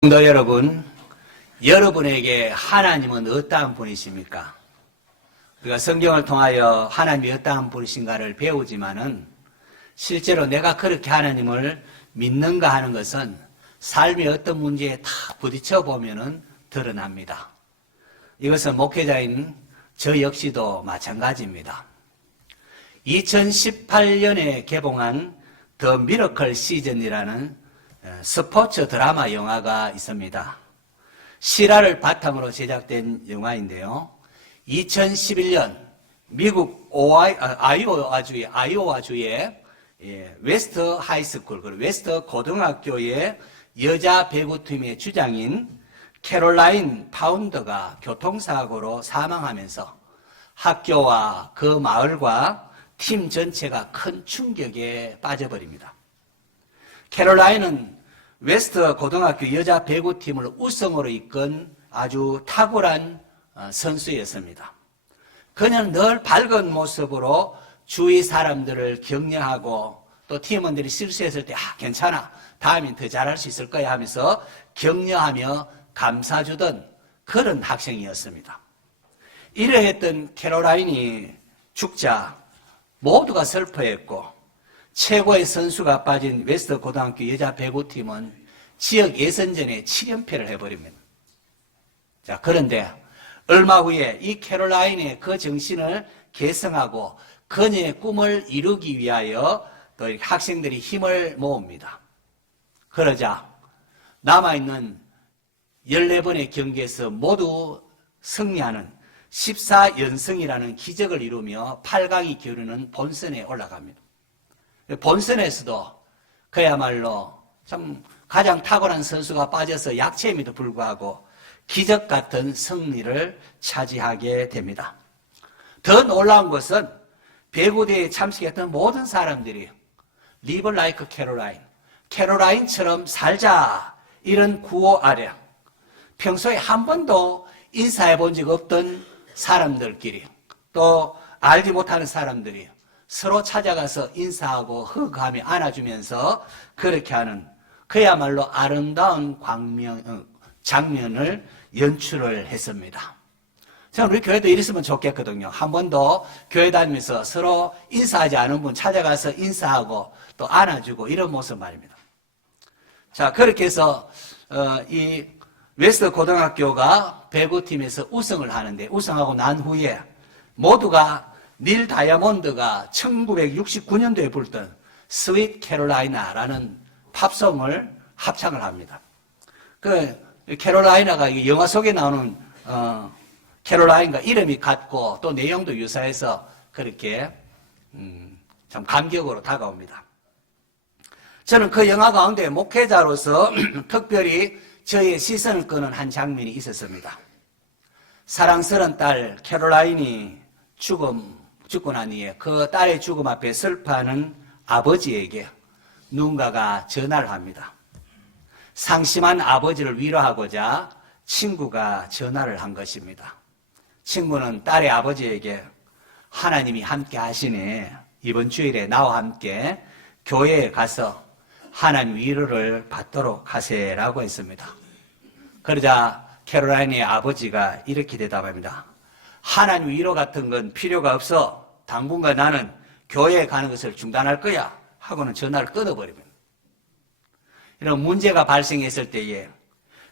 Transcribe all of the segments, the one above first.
성도 여러분, 여러분에게 하나님은 어떠한 분이십니까? 우리가 성경을 통하여 하나님이 어떠한 분이신가를 배우지만은 실제로 내가 그렇게 하나님을 믿는가 하는 것은 삶의 어떤 문제에 다 부딪혀 보면은 드러납니다. 이것은 목회자인 저 역시도 마찬가지입니다. 2018년에 개봉한 더 미러클 시즌이라는 스포츠 드라마 영화가 있습니다. 실화를 바탕으로 제작된 영화인데요. 2011년 미국 아이오와주의 웨스트 하이스쿨, 그리고 웨스트 고등학교의 여자 배구팀의 주장인 캐롤라인 파운더가 교통사고로 사망하면서 학교와 그 마을과 팀 전체가 큰 충격에 빠져버립니다. 캐롤라인은 웨스트 고등학교 여자 배구팀을 우승으로 이끈 아주 탁월한 선수였습니다. 그녀는 늘 밝은 모습으로 주위 사람들을 격려하고 또 팀원들이 실수했을 때 괜찮아, 다음엔 더 잘할 수 있을 거야 하면서 격려하며 감사주던 그런 학생이었습니다. 이러했던 캐롤라인이 죽자 모두가 슬퍼했고 최고의 선수가 빠진 웨스트 고등학교 여자 배구팀은 지역 예선전에 7연패를 해버립니다. 자, 그런데 얼마 후에 이 캐롤라인의 그 정신을 개성하고 그녀의 꿈을 이루기 위하여 또 학생들이 힘을 모읍니다. 그러자 남아있는 14번의 경기에서 모두 승리하는 14연승이라는 기적을 이루며 8강이 기울이는 본선에 올라갑니다. 본선에서도 그야말로 참 가장 탁월한 선수가 빠져서 약체임에도 불구하고 기적 같은 승리를 차지하게 됩니다. 더 놀라운 것은 배구대회에 참석했던 모든 사람들이 Live like Caroline, 캐롤라인처럼 살자, 이런 구호 아래 평소에 한 번도 인사해 본 적 없던 사람들끼리 또 알지 못하는 사람들이 서로 찾아가서 인사하고 허그하며 안아주면서 그렇게 하는 그야말로 아름다운 장면을 연출을 했습니다. 저는 우리 교회도 이랬으면 좋겠거든요. 한 번도 교회 다니면서 서로 인사하지 않은 분 찾아가서 인사하고 또 안아주고 이런 모습 말입니다. 자, 그렇게 해서 이 웨스트 고등학교가 배구팀에서 우승을 하는데, 우승하고 난 후에 모두가 닐 다이아몬드가 1969년도에 불던 스윗 캐롤라이나라는 팝송을 합창을 합니다. 그 캐롤라이나가 영화 속에 나오는 캐롤라인과 이름이 같고 또 내용도 유사해서 그렇게 참 감격으로 다가옵니다. 저는 그 영화 가운데 목회자로서 특별히 저의 시선을 끄는 한 장면이 있었습니다. 사랑스러운 딸 캐롤라인이 죽고 난 후에 그 딸의 죽음 앞에 슬퍼하는 아버지에게 누군가가 전화를 합니다. 상심한 아버지를 위로하고자 친구가 전화를 한 것입니다. 친구는 딸의 아버지에게 하나님이 함께 하시네, 이번 주일에 나와 함께 교회에 가서 하나님 위로를 받도록 하세라고 했습니다. 그러자 캐롤라인의 아버지가 이렇게 대답합니다. 하나님 위로 같은 건 필요가 없어. 당분간 나는 교회에 가는 것을 중단할 거야 하고는 전화를 끊어버립니다. 이런 문제가 발생했을 때에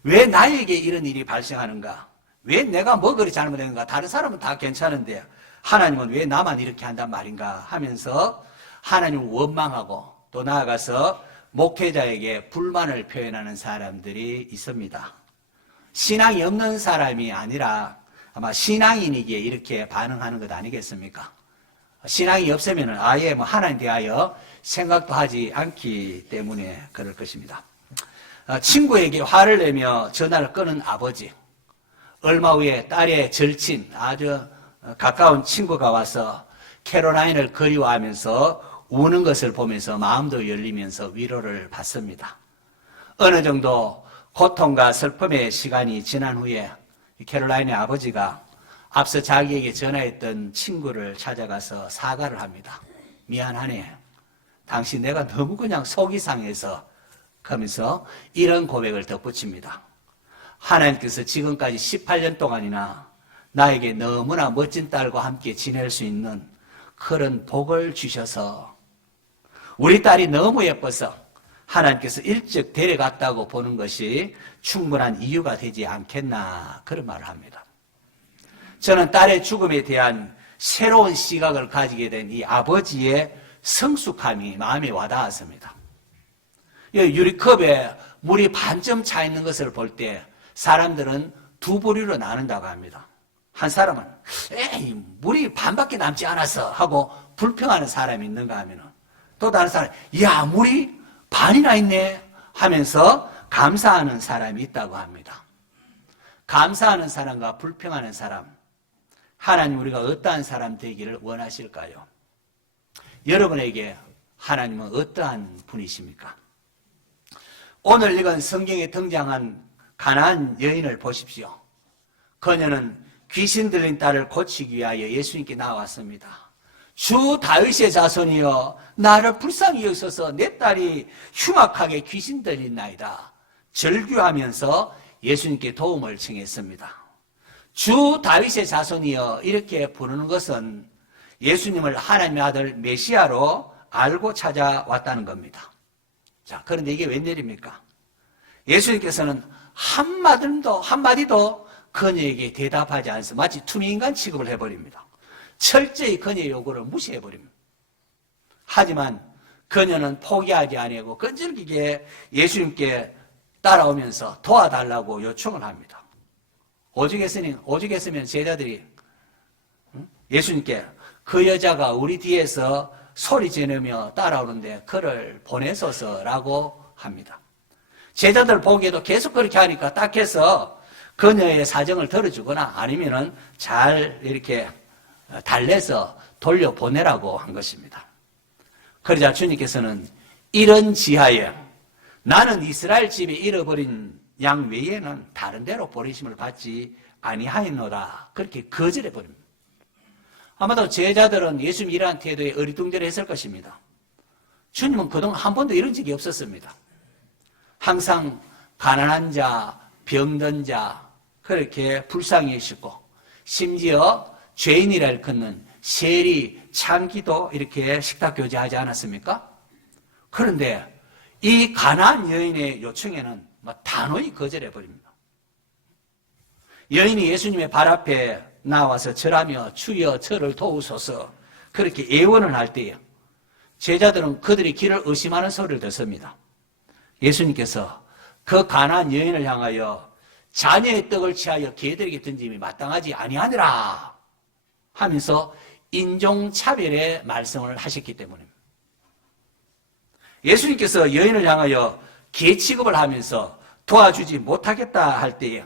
왜 나에게 이런 일이 발생하는가? 왜 내가 뭐 그리 잘못했는가? 다른 사람은 다 괜찮은데 하나님은 왜 나만 이렇게 한단 말인가 하면서 하나님을 원망하고 또 나아가서 목회자에게 불만을 표현하는 사람들이 있습니다. 신앙이 없는 사람이 아니라 아마 신앙인이기에 이렇게 반응하는 것 아니겠습니까? 신앙이 없으면 아예 하나님 대하여 생각도 하지 않기 때문에 그럴 것입니다. 친구에게 화를 내며 전화를 끊은 아버지. 얼마 후에 딸의 절친, 아주 가까운 친구가 와서 캐롤라인을 그리워하면서 우는 것을 보면서 마음도 열리면서 위로를 받습니다. 어느 정도 고통과 슬픔의 시간이 지난 후에 캐롤라인의 아버지가 앞서 자기에게 전화했던 친구를 찾아가서 사과를 합니다. 미안하네. 당신 내가 너무 그냥 속이 상해서 하면서 이런 고백을 덧붙입니다. 하나님께서 지금까지 18년 동안이나 나에게 너무나 멋진 딸과 함께 지낼 수 있는 그런 복을 주셔서 우리 딸이 너무 예뻐서 하나님께서 일찍 데려갔다고 보는 것이 충분한 이유가 되지 않겠나 그런 말을 합니다. 저는 딸의 죽음에 대한 새로운 시각을 가지게 된 이 아버지의 성숙함이 마음에 와닿았습니다. 유리컵에 물이 반쯤 차 있는 것을 볼 때 사람들은 두 부류로 나눈다고 합니다. 한 사람은 에이 물이 반밖에 남지 않았어 하고 불평하는 사람이 있는가 하면 또 다른 사람은 야 물이 반이나 있네 하면서 감사하는 사람이 있다고 합니다. 감사하는 사람과 불평하는 사람, 하나님 우리가 어떠한 사람 되기를 원하실까요? 여러분에게 하나님은 어떠한 분이십니까? 오늘 읽은 성경에 등장한 가나안 여인을 보십시오. 그녀는 귀신 들린 딸을 고치기 위하여 예수님께 나왔습니다. 주 다윗의 자손이여 나를 불쌍히 여기소서 내 딸이 흉악하게 귀신 들린나이다. 절규하면서 예수님께 도움을 청했습니다. 주 다윗의 자손이여 이렇게 부르는 것은 예수님을 하나님의 아들 메시아로 알고 찾아왔다는 겁니다. 자, 그런데 이게 웬일입니까? 예수님께서는 한마디도 그녀에게 대답하지 않아서 마치 투미인간 취급을 해버립니다. 철저히 그녀의 요구를 무시해버립니다. 하지만 그녀는 포기하지 아니하고 끈질기게 예수님께 따라오면서 도와달라고 요청을 합니다. 오죽했으면 제자들이 예수님께 그 여자가 우리 뒤에서 소리 지르며 따라오는데 그를 보내소서라고 합니다. 제자들 보기에도 계속 그렇게 하니까 딱해서 그녀의 사정을 들어주거나 아니면은 잘 이렇게 달래서 돌려보내라고 한 것입니다. 그러자 주님께서는 이런 지하에 나는 이스라엘 집에 잃어버린 양 외에는 다른 데로 보내심을 받지 아니하였노라 그렇게 거절해 버립니다. 아마도 제자들은 예수님 이러한 태도에 어리둥절했을 것입니다. 주님은 그동안 한 번도 이런 적이 없었습니다. 항상 가난한 자, 병든 자 그렇게 불쌍히 여기시고 심지어 죄인이라 일컫는 세리, 참기도 이렇게 식탁 교제하지 않았습니까? 그런데 이 가난한 여인의 요청에는 단호히 거절해 버립니다. 여인이 예수님의 발 앞에 나와서 절하며 주여 저를 도우소서 그렇게 애원을 할 때에 제자들은 그들이 길을 의심하는 소리를 듣습니다. 예수님께서 그 가난한 여인을 향하여 자녀의 떡을 취하여 개들에게 던짐이 마땅하지 아니하니라 하면서 인종차별의 말씀을 하셨기 때문입니다. 예수님께서 여인을 향하여 개 취급을 하면서 도와주지 못하겠다 할 때에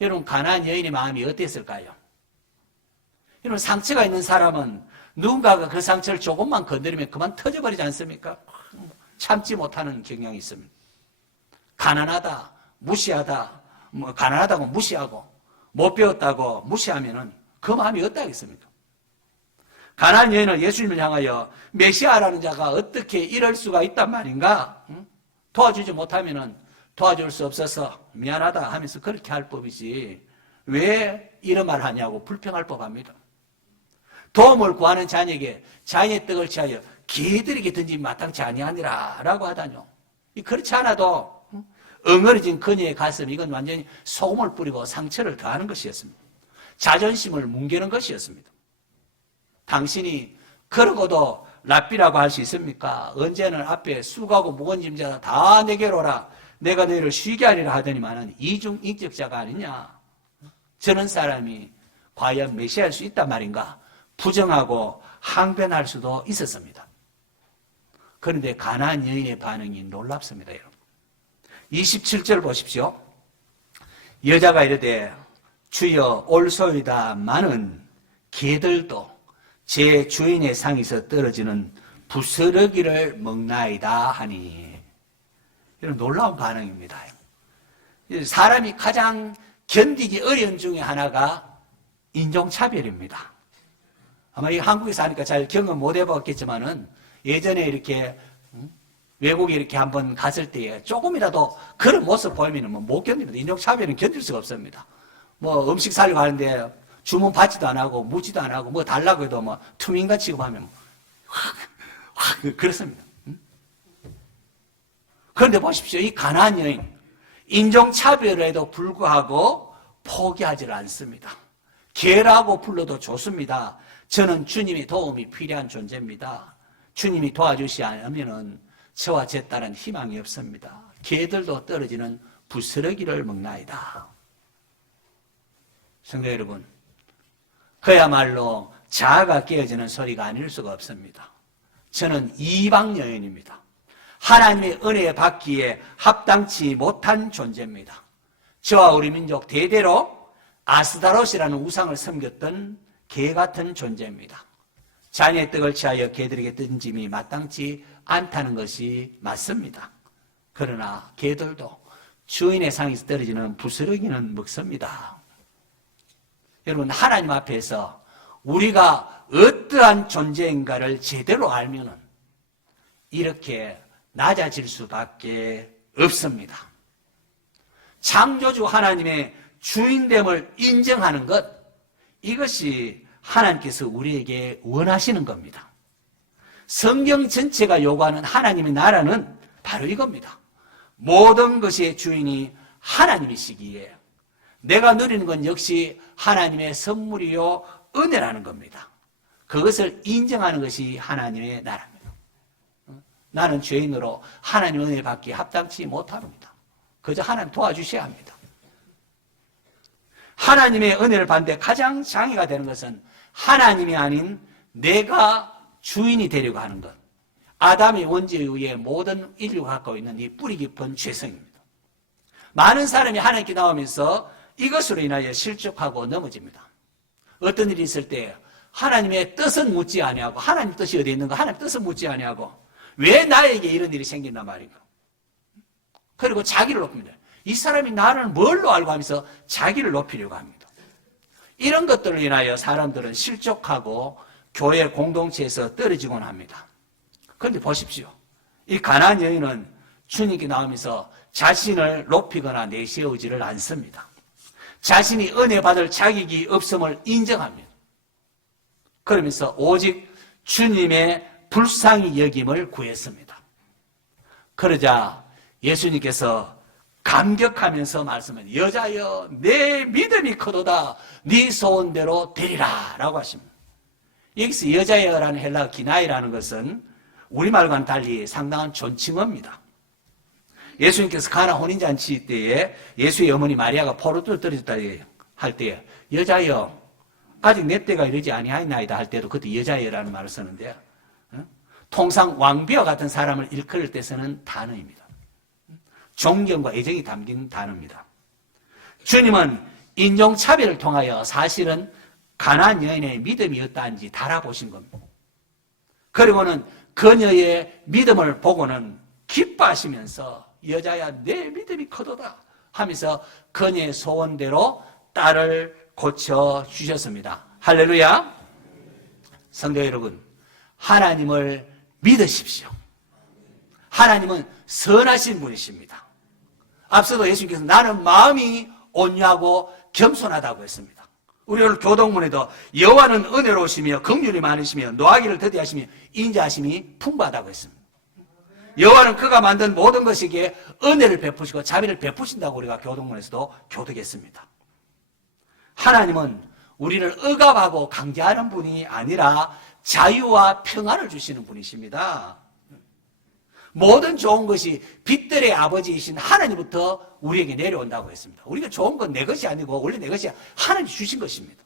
여러분 가난한 여인의 마음이 어땠을까요? 여러분 상처가 있는 사람은 누군가가 그 상처를 조금만 건드리면 그만 터져버리지 않습니까? 참지 못하는 경향이 있습니다. 가난하다, 무시하다, 가난하다고 무시하고 못 배웠다고 무시하면은 그 마음이 어떠하겠습니까? 가난한 여인은 예수님을 향하여 메시아라는 자가 어떻게 이럴 수가 있단 말인가? 도와주지 못하면은 도와줄 수 없어서 미안하다 하면서 그렇게 할 법이지 왜 이런 말을 하냐고 불평할 법합니다. 도움을 구하는 자녀에게 자녀의 떡을 취하여 개들에게 던지면 마땅치 아니하니라 라고 하다뇨. 그렇지 않아도 엉어리진 그녀의 가슴 이건 완전히 소금을 뿌리고 상처를 더하는 것이었습니다. 자존심을 뭉개는 것이었습니다. 당신이 그러고도 랍비라고 할 수 있습니까? 언제는 앞에 수고하고 무거운 짐자다 다 내게로 오라 내가 너희를 쉬게 하리라 하더니만은 이중인격자가 아니냐. 저런 사람이 과연 메시아일 수 있단 말인가? 부정하고 항변할 수도 있었습니다. 그런데 가나안 여인의 반응이 놀랍습니다. 여러분. 27절 보십시오. 여자가 이르되 주여 올소이다마는 개들도 제 주인의 상에서 떨어지는 부스러기를 먹나이다 하니. 이런 놀라운 반응입니다. 사람이 가장 견디기 어려운 중에 하나가 인종차별입니다. 아마 이 한국에서 하니까 잘 경험 못 해봤겠지만은 예전에 이렇게 외국에 이렇게 한번 갔을 때에 조금이라도 그런 모습 보이면 못 견딥니다. 인종차별은 견딜 수가 없습니다. 뭐 음식 사려고 하는데 주문 받지도 안 하고 묻지도 안 하고 뭐 달라고 해도 뭐 투민가 취급하면 확 그렇습니다. 그런데 보십시오. 이 가나안 여인 인종차별에도 불구하고 포기하지 않습니다. 개라고 불러도 좋습니다. 저는 주님의 도움이 필요한 존재입니다. 주님이 도와주시 않으면 저와 제 딸은 희망이 없습니다. 개들도 떨어지는 부스러기를 먹나이다. 성도 여러분, 그야말로 자아가 깨어지는 소리가 아닐 수가 없습니다. 저는 이방 여인입니다. 하나님의 은혜 받기에 합당치 못한 존재입니다. 저와 우리 민족 대대로 아스다롯이라는 우상을 섬겼던 개 같은 존재입니다. 자녀의 떡을 취하여 개들에게 던짐이 마땅치 않다는 것이 맞습니다. 그러나 개들도 주인의 상에서 떨어지는 부스러기는 먹습니다. 여러분, 하나님 앞에서 우리가 어떠한 존재인가를 제대로 알면은 이렇게 낮아질 수밖에 없습니다. 창조주 하나님의 주인됨을 인정하는 것, 이것이 하나님께서 우리에게 원하시는 겁니다. 성경 전체가 요구하는 하나님의 나라는 바로 이겁니다. 모든 것의 주인이 하나님이시기에 내가 누리는 건 역시 하나님의 선물이요 은혜라는 겁니다. 그것을 인정하는 것이 하나님의 나라입니다. 나는 죄인으로 하나님의 은혜 받기에 합당치 못합니다. 그저 하나님 도와주셔야 합니다. 하나님의 은혜를 받는데 가장 장애가 되는 것은 하나님이 아닌 내가 주인이 되려고 하는 것. 아담의 원죄에 의해 모든 인류가 갖고 있는 이 뿌리 깊은 죄성입니다. 많은 사람이 하나님께 나오면서 이것으로 인하여 실족하고 넘어집니다. 어떤 일이 있을 때 하나님의 뜻은 묻지 아니하고 하나님 뜻이 어디 있는가 하나님 뜻은 묻지 아니하고 왜 나에게 이런 일이 생긴단 말인가. 그리고 자기를 높입니다. 이 사람이 나를 뭘로 알고 하면서 자기를 높이려고 합니다. 이런 것들로 인하여 사람들은 실족하고 교회 공동체에서 떨어지곤 합니다. 그런데 보십시오. 이 가나안 여인은 주님께 나오면서 자신을 높이거나 내세우지를 않습니다. 자신이 은혜 받을 자격이 없음을 인정합니다. 그러면서 오직 주님의 불쌍히 여김을 구했습니다. 그러자 예수님께서 감격하면서 말씀은 여자여 내 믿음이 크도다 네 소원대로 되리라 라고 하십니다. 여기서 여자여라는 헬라어 기나이라는 것은 우리말과는 달리 상당한 존칭어입니다. 예수님께서 가나 혼인잔치 때에 예수의 어머니 마리아가 포로를 떨어졌다 할 때 여자여 아직 내 때가 이르지 아니하였나이다 할 때도 그때 여자여라는 말을 쓰는데 통상 왕비와 같은 사람을 일컬을 때 쓰는 단어입니다. 존경과 애정이 담긴 단어입니다. 주님은 인종차별을 통하여 사실은 가나안 여인의 믿음이 어떠한지 달아보신 겁니다. 그리고는 그녀의 믿음을 보고는 기뻐하시면서 여자야 내 믿음이 크도다 하면서 그녀의 소원대로 딸을 고쳐주셨습니다. 할렐루야. 성도 여러분, 하나님을 믿으십시오. 하나님은 선하신 분이십니다. 앞서도 예수님께서 나는 마음이 온유하고 겸손하다고 했습니다. 우리 오늘 교동문에도 여호와는 은혜로우시며 긍휼이 많으시며 노하기를 더디하시며 인자하심이 풍부하다고 했습니다. 여호와는 그가 만든 모든 것에게 은혜를 베푸시고 자비를 베푸신다고 우리가 교동문에서도 교독했습니다. 하나님은 우리를 억압하고 강제하는 분이 아니라 자유와 평안을 주시는 분이십니다. 모든 좋은 것이 빛들의 아버지이신 하나님부터 우리에게 내려온다고 했습니다. 우리가 좋은 건 내 것이 아니고 원래 내 것이 하나님이 주신 것입니다.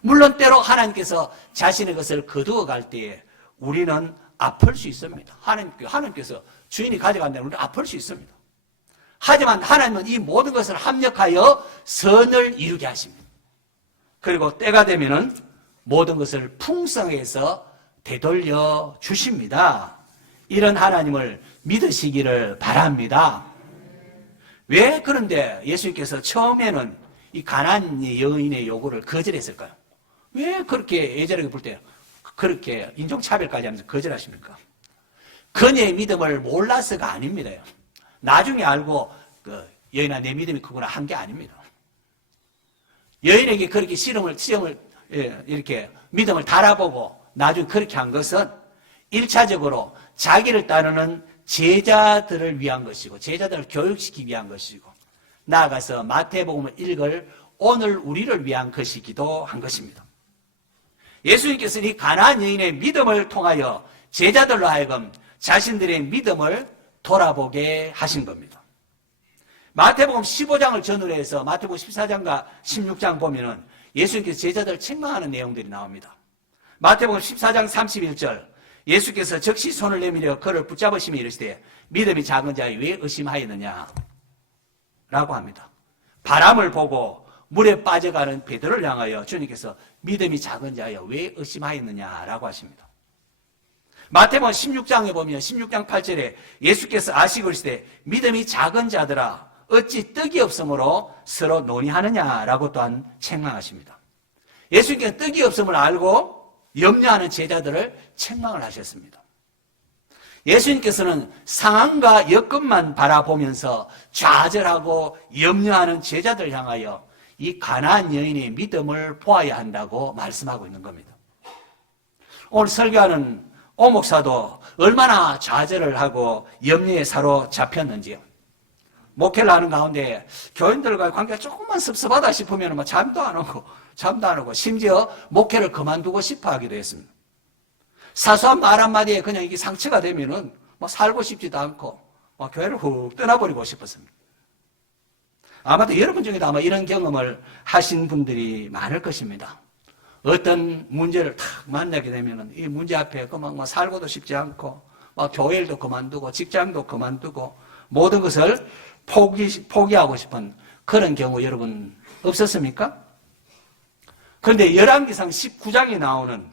물론 때로 하나님께서 자신의 것을 거두어 갈 때에 우리는 아플 수 있습니다. 하나님께서 주인이 가져간다면 우리는 아플 수 있습니다. 하지만 하나님은 이 모든 것을 합력하여 선을 이루게 하십니다. 그리고 때가 되면은 모든 것을 풍성해서 되돌려 주십니다. 이런 하나님을 믿으시기를 바랍니다. 왜 그런데 예수님께서 처음에는 이 가나안 여인의 요구를 거절했을까요? 왜 그렇게 예절하게 볼 때 그렇게 인종차별까지 하면서 거절하십니까? 그녀의 믿음을 몰라서가 아닙니다. 나중에 알고 여인아 내 믿음이 크구나 한 게 아닙니다. 여인에게 그렇게 시험을 이렇게 믿음을 달아보고 나중에 그렇게 한 것은 1차적으로 자기를 따르는 제자들을 위한 것이고 제자들을 교육시키기 위한 것이고 나아가서 마태복음을 읽을 오늘 우리를 위한 것이기도 한 것입니다. 예수님께서는 이 가나안 여인의 믿음을 통하여 제자들로 하여금 자신들의 믿음을 돌아보게 하신 겁니다. 마태복음 15장을 전후로 해서 마태복음 14장과 16장 보면은 예수님께서 제자들을 책망하는 내용들이 나옵니다. 마태복음 14장 31절 예수께서 즉시 손을 내밀어 그를 붙잡으시며 이르시되 믿음이 작은 자여 왜 의심하였느냐 라고 합니다. 바람을 보고 물에 빠져가는 베드로를 향하여 주님께서 믿음이 작은 자여 왜 의심하였느냐 라고 하십니다. 마태복음 16장에 보면 16장 8절에 예수께서 아시고 이르시되 믿음이 작은 자들아 어찌 떡이 없으므로 서로 논의하느냐라고 또한 책망하십니다. 예수님께서 떡이 없음을 알고 염려하는 제자들을 책망을 하셨습니다. 예수님께서는 상황과 여건만 바라보면서 좌절하고 염려하는 제자들을 향하여 이 가나안 여인의 믿음을 보아야 한다고 말씀하고 있는 겁니다. 오늘 설교하는 오 목사도 얼마나 좌절을 하고 염려에 사로잡혔는지요. 목회를 하는 가운데 교인들과의 관계가 조금만 섭섭하다 싶으면 잠도 안 오고 심지어 목회를 그만두고 싶어 하기도 했습니다. 사소한 말 한마디에 그냥 이게 상처가 되면은 살고 싶지도 않고 교회를 훅 떠나버리고 싶었습니다. 아마도 여러분 중에도 아마 이런 경험을 하신 분들이 많을 것입니다. 어떤 문제를 탁 만나게 되면은 이 문제 앞에 그만 살고도 싶지 않고 교회도 그만두고 직장도 그만두고 모든 것을 포기하고 싶은 그런 경우 여러분 없었습니까? 그런데 열왕기상 19장에 나오는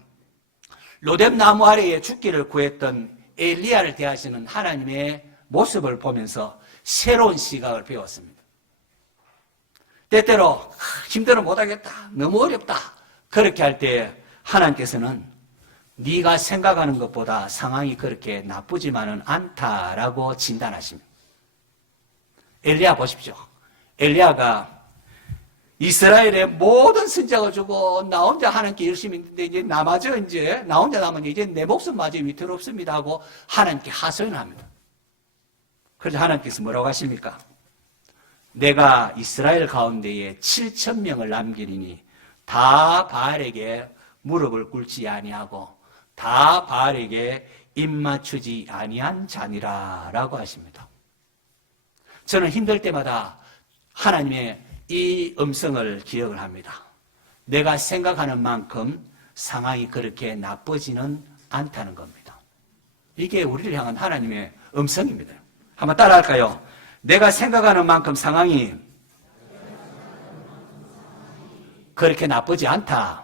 로뎀 나무 아래에 죽기를 구했던 엘리야를 대하시는 하나님의 모습을 보면서 새로운 시각을 배웠습니다. 때때로 힘들어 못하겠다, 너무 어렵다 그렇게 할 때 하나님께서는 네가 생각하는 것보다 상황이 그렇게 나쁘지만은 않다라고 진단하십니다. 엘리야 보십시오. 엘리야가 이스라엘의 모든 선자가 죽어 나 혼자 하나님께 열심히 했는데 이제 나마저 이제 나 혼자 남은 이제 내 목숨마저 위태롭습니다 하고 하나님께 하소연을 합니다. 그래서 하나님께서 뭐라고 하십니까? 내가 이스라엘 가운데에 7,000명을 남기리니 다 바알에게 무릎을 꿇지 아니하고 다 바알에게 입맞추지 아니한 자니라 라고 하십니다. 저는 힘들 때마다 하나님의 이 음성을 기억을 합니다. 내가 생각하는 만큼 상황이 그렇게 나쁘지는 않다는 겁니다. 이게 우리를 향한 하나님의 음성입니다. 한번 따라할까요? 내가 생각하는 만큼 상황이 그렇게 나쁘지 않다.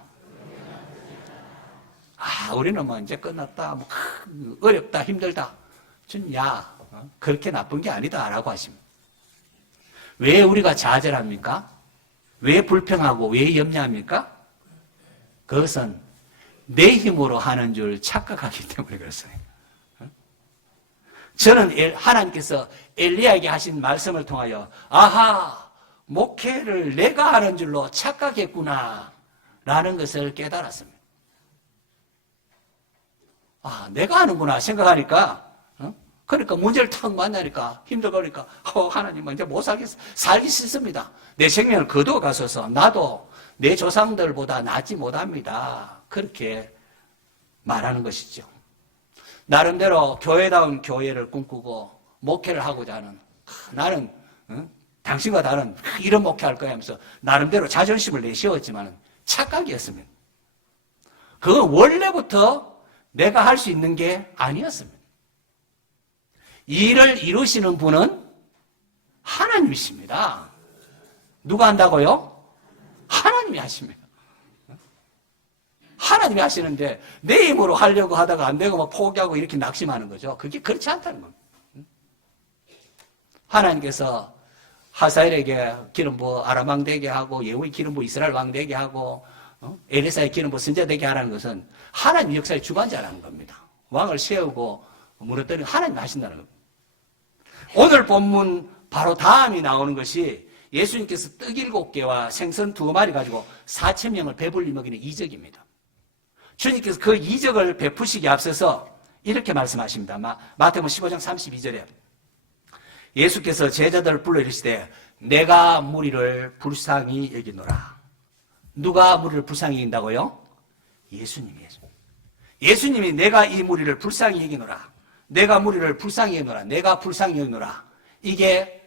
우리는 이제 끝났다. 어렵다, 힘들다. 그렇게 나쁜 게 아니다. 라고 하십니다. 왜 우리가 좌절합니까? 왜 불평하고 왜 염려합니까? 그것은 내 힘으로 하는 줄 착각하기 때문에 그렇습니다. 저는 하나님께서 엘리야에게 하신 말씀을 통하여 목회를 내가 하는 줄로 착각했구나 라는 것을 깨달았습니다. 내가 하는구나 생각하니까 그러니까 문제를 탁 만나니까 힘들거니까 하나님 이제 못 살겠어. 살기 싫습니다. 내 생명을 거두어 가소서. 나도 내 조상들보다 낫지 못합니다. 그렇게 말하는 것이죠. 나름대로 교회다운 교회를 꿈꾸고 목회를 하고자 하는 나는 당신과 다른 이런 목회할 거야 하면서 나름대로 자존심을 내세웠지만 착각이었습니다. 그건 원래부터 내가 할 수 있는 게 아니었습니다. 일을 이루시는 분은 하나님이십니다. 누가 한다고요? 하나님이 하십니다. 하나님이 하시는데 내 힘으로 하려고 하다가 안 되고 포기하고 이렇게 낙심하는 거죠. 그게 그렇지 않다는 겁니다. 하나님께서 하사엘에게 기름 부어 아람 왕 되게 하고 예후의 기름 부어 이스라엘 왕 되게 하고 엘리사의 기름 부어 선자 되게 하라는 것은 하나님 역사의 주관자라는 겁니다. 왕을 세우고 무너뜨리는 하나님이 하신다는 겁니다. 오늘 본문 바로 다음이 나오는 것이 예수님께서 떡 7개와 생선 2마리 가지고 4,000명을 배불리 먹이는 이적입니다. 주님께서 그 이적을 베푸시기 앞서서 이렇게 말씀하십니다. 마태복음 15장 32절에 예수께서 제자들을 불러 이르시되 내가 무리를 불쌍히 여기노라. 누가 무리를 불쌍히 여긴다고요? 예수님이. 예수님이 내가 이 무리를 불쌍히 여기노라. 내가 무리를 불쌍히 여기노라. 내가 불쌍히 여기노라. 이게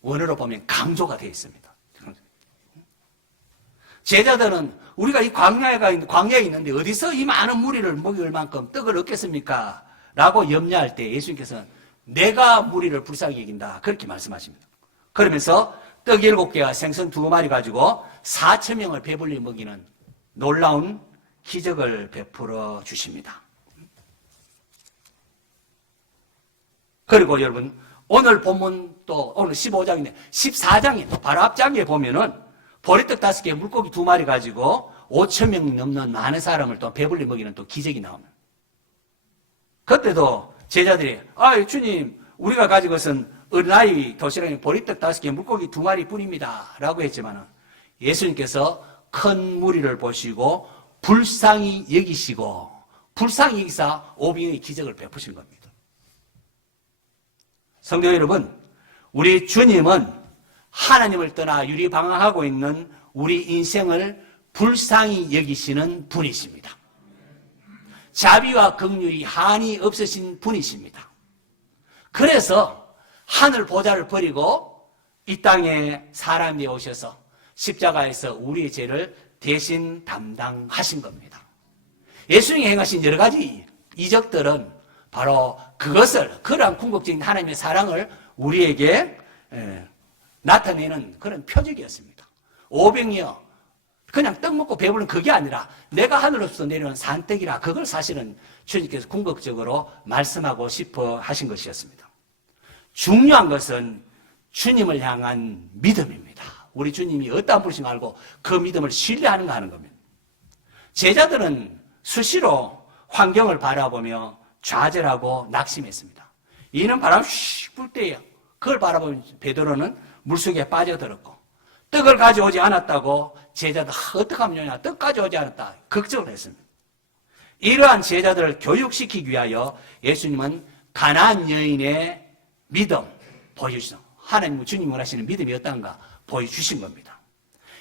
원어로 보면 강조가 되어 있습니다. 제자들은 우리가 이 광야에 있는데 어디서 이 많은 무리를 먹일 만큼 떡을 얻겠습니까? 라고 염려할 때 예수님께서는 내가 무리를 불쌍히 여긴다. 그렇게 말씀하십니다. 그러면서 떡 7개와 생선 2마리 가지고 4,000명을 배불리 먹이는 놀라운 기적을 베풀어 주십니다. 그리고 여러분, 오늘 본문 또 오늘 15장인데 14장에 또 바로 앞장에 보면은 보리떡 5개, 물고기 2마리 가지고 5,000명 넘는 많은 사람을 또 배불리 먹이는 또 기적이 나옵니다. 그때도 제자들이 주님, 우리가 가진 것은 어린아이 도시락에 보리떡 5개, 물고기 2마리 뿐입니다. 라고 했지만은 예수님께서 큰 무리를 보시고 불쌍히 여기시고 불쌍히 여기사 오병이의 기적을 베푸신 겁니다. 성도 여러분, 우리 주님은 하나님을 떠나 유리방황하고 있는 우리 인생을 불쌍히 여기시는 분이십니다. 자비와 긍휼이 한이 없으신 분이십니다. 그래서 하늘 보좌를 버리고 이 땅에 사람이 오셔서 십자가에서 우리의 죄를 대신 담당하신 겁니다. 예수님이 행하신 여러 가지 이적들은 바로 그러한 궁극적인 하나님의 사랑을 우리에게 나타내는 그런 표적이었습니다. 오병이어 그냥 떡 먹고 배부른 그게 아니라 내가 하늘로부터 내려온 산떡이라, 그걸 사실은 주님께서 궁극적으로 말씀하고 싶어 하신 것이었습니다. 중요한 것은 주님을 향한 믿음입니다. 우리 주님이 어떠한 분이신가 알고 그 믿음을 신뢰하는가 하는 겁니다. 제자들은 수시로 환경을 바라보며 좌절하고 낙심했습니다. 이는 바람 슉 불 때예요. 그걸 바라보면 베드로는 물속에 빠져들었고, 떡을 가져오지 않았다고 제자들 어떡하면 좋냐, 떡 가져오지 않았다 걱정을 했습니다. 이러한 제자들을 교육시키기 위하여 예수님은 가나안 여인의 믿음 보여주신, 하나님 주님이 원하시는 믿음이 어떤가 보여주신 겁니다.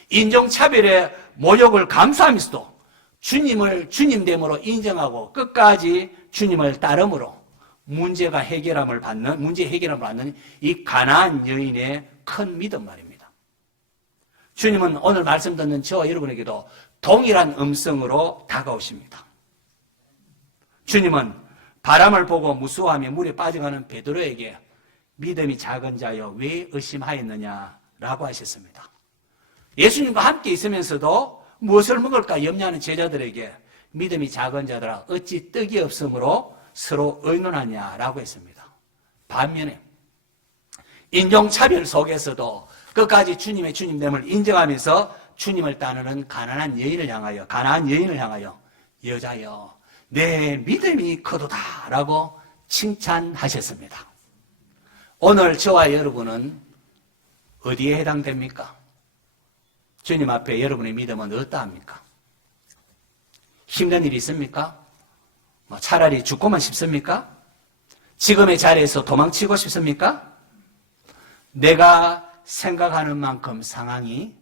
인종차별의 모욕을 감수하면서도 주님을 주님됨으로 인정하고 끝까지 주님을 따름으로 문제 해결함을 받는 이 가나안 여인의 큰 믿음 말입니다. 주님은 오늘 말씀 듣는 저와 여러분에게도 동일한 음성으로 다가오십니다. 주님은 바람을 보고 무서워하며 물에 빠져가는 베드로에게 믿음이 작은 자여 왜 의심하였느냐라고 하셨습니다. 예수님과 함께 있으면서도 무엇을 먹을까 염려하는 제자들에게 믿음이 작은 자들아 어찌 떡이 없으므로 서로 의논하냐라고 했습니다. 반면에 인종차별 속에서도 끝까지 주님의 주님됨을 인정하면서 주님을 따르는 가나안 여인을 향하여 여자여 내 믿음이 크도다라고 칭찬하셨습니다. 오늘 저와 여러분은 어디에 해당됩니까? 주님 앞에 여러분의 믿음은 어떠합니까? 힘든 일이 있습니까? 차라리 죽고만 싶습니까? 지금의 자리에서 도망치고 싶습니까? 내가 생각하는 만큼 상황이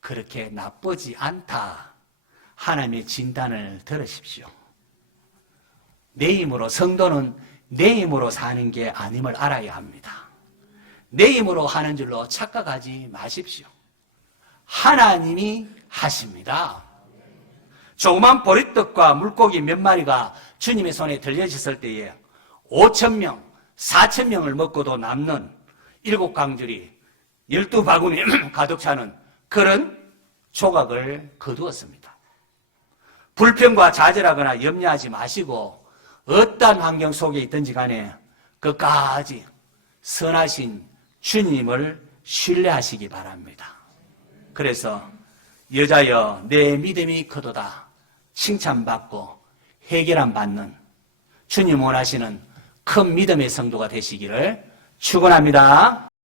그렇게 나쁘지 않다. 하나님의 진단을 들으십시오. 내 힘으로, 성도는 내 힘으로 사는 게 아님을 알아야 합니다. 내 힘으로 하는 줄로 착각하지 마십시오. 하나님이 하십니다. 조그만 보리떡과 물고기 몇 마리가 주님의 손에 들려졌을 때에 5,000명, 4,000명을 먹고도 남는 7강줄이 12바구니 가득 차는 그런 조각을 거두었습니다. 불평과 좌절하거나 염려하지 마시고 어떠한 환경 속에 있든지 간에 끝까지 선하신 주님을 신뢰하시기 바랍니다. 그래서 여자여 내 믿음이 크도다 칭찬받고 해결함 받는 주님 원하시는 큰 믿음의 성도가 되시기를 축원합니다.